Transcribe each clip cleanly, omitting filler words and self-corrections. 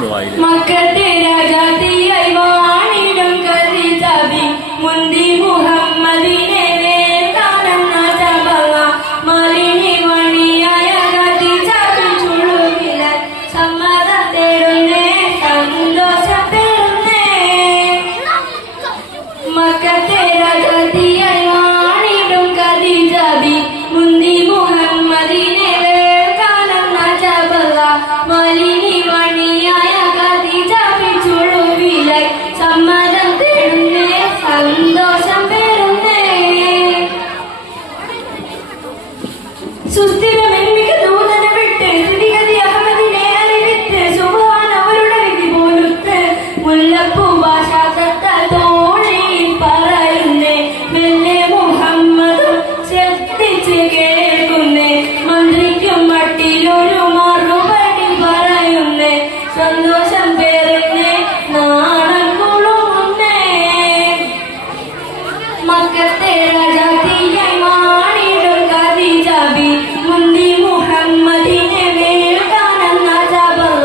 മക്കത്തെ രാജാത്തിയായി വാണിടും ഖദീജബി മുന്തി മുഹമ്മദിനെ കാണുന്ന സബവ മാലിനി മണിയായ ഖദീജബി ചുളുവില സമ്മതം തേടുന്നേ സന്തോഷം തേടുന്നേ മക്കത്തെ രാജാത്തിയായി വാണിടും ഖദീജബി മുന്തി മുഹമ്മദിനെ കാണുന്ന സബവ മാലിനി മണിയായ ഖദീജബി ചുളുവില സമ്മതം തേടുന്നേ സന്തോഷം തേടുന്നേ സുസ്ഥിരമെന്നിക ദൂതന വിട്ട് സ്ഥിതിഗതി അഹമ്മദിനെ അറിവിത്ത് സുബ്ഹാൻ അവരുടെ വിധി പോലുത്ത് മുല്ലപ്പൂ ഭാഷ തത്ത തോണിയിൽ പറയുന്നേ മെല്ലെ മുഹമ്മദും ശ്രദ്ധിച്ച് കേൾക്കുന്നേ മന്ത്രിക്കും മട്ടിലൊരു മറുപടി പറയുന്നേ സന്തോഷം പേരുന്നേ നാണം കുളുങ്ങുന്നേ മക്കത്തെ രാജാത്തിയായി വാണിടും ഖദീജബി മുന്തി മുഹമ്മദിനെ കാണുന്ന സബവ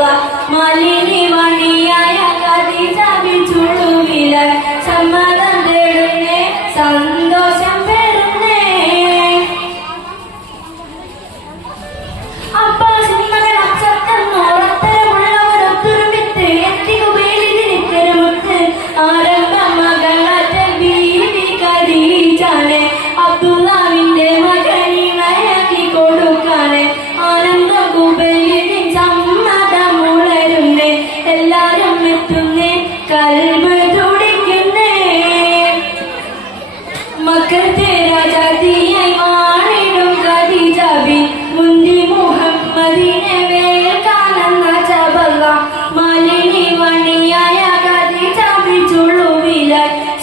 മാലിനി മണിയായ ഖദീജബി ചുളുവില സമ്മതം തേടുന്നേ സന്തോഷം പേരുന്നേ അബ്ബാസ് മകൻ അക്ഷത്തന്നോറത്തരമുള്ളവരൊത്തൊരുമിത്ത് എത്തികുബേലിതിനിത്തരമുത്ത് ആരംഭ മകളാറ്റ ബീവി ഖദീജാനെ അബ്ദുല്ലാവിന്റെ മകനിണയാക്കി കൊടുക്കാനെ ആനന്ദം കുബൈലിന് സമ്മതമുളരുന്നേ എല്ലാരും എത്തുന്നേ കൽബ് തുടിക്കുന്നേ മക്കത്തെ രാജാത്തിയായി വാണിടും ഖദീജബി മുന്തി മുഹമ്മദിനെ കാണുന്ന സബവ മാലിനി മണിയായ ഖദീജബി ചുളുവില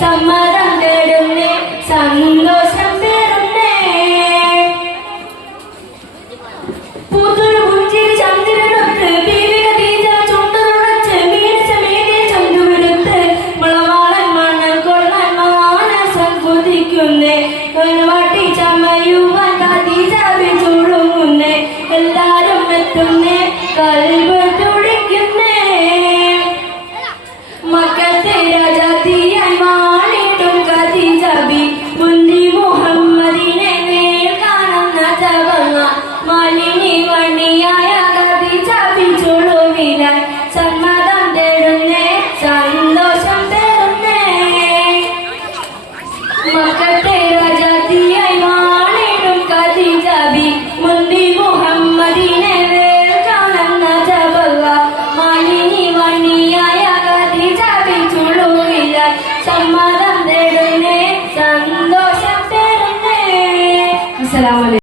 സമ്മതം തേടുന്നേ സന്തോഷം തേടുന്നേ പുതുരു പുഞ്ചിരി ചന്ദ്രനൊത്ത് ബീവി ഖദീജ ചുണ്ടു തുടച്ച് മീനസമേകെ ചന്തുവിടുത്ത് മളവാളൻ മണ്ണ് കൊള്ളൻ മാനസം കുതിക്കുന്നേ വാട്ടി ചമയുവാൻ ഖദീജബി ചുളുങ്ങുന്നേ എല്ലാരും എത്തുന്നേ കൽബ് തുടിക്കുന്നേ മക്കത്തെ രാജാത്തിയായി വാണിടും ഖദീജബി മുന്തി മുഹമ്മദിനെ കാണുന്ന സബവ മാലിനി മണിയായ ഖദീജബി ചുളുവില സമ്മതം തേടുന്നേ സന്തോഷം തേടുന്നേ മക്കത്തെ രാജാത്തിയായി വാണിടും ഖദീജബി മുന്തി മുഹമ്മദിനെ കാണുന്ന സബവ മാലിനി മണിയായ ഖദീജബി ചുളുവില സമ്മതം തേടുന്നേ സന്തോഷം തേടുന്നേ. അസ്സലാമു അലൈക്കും.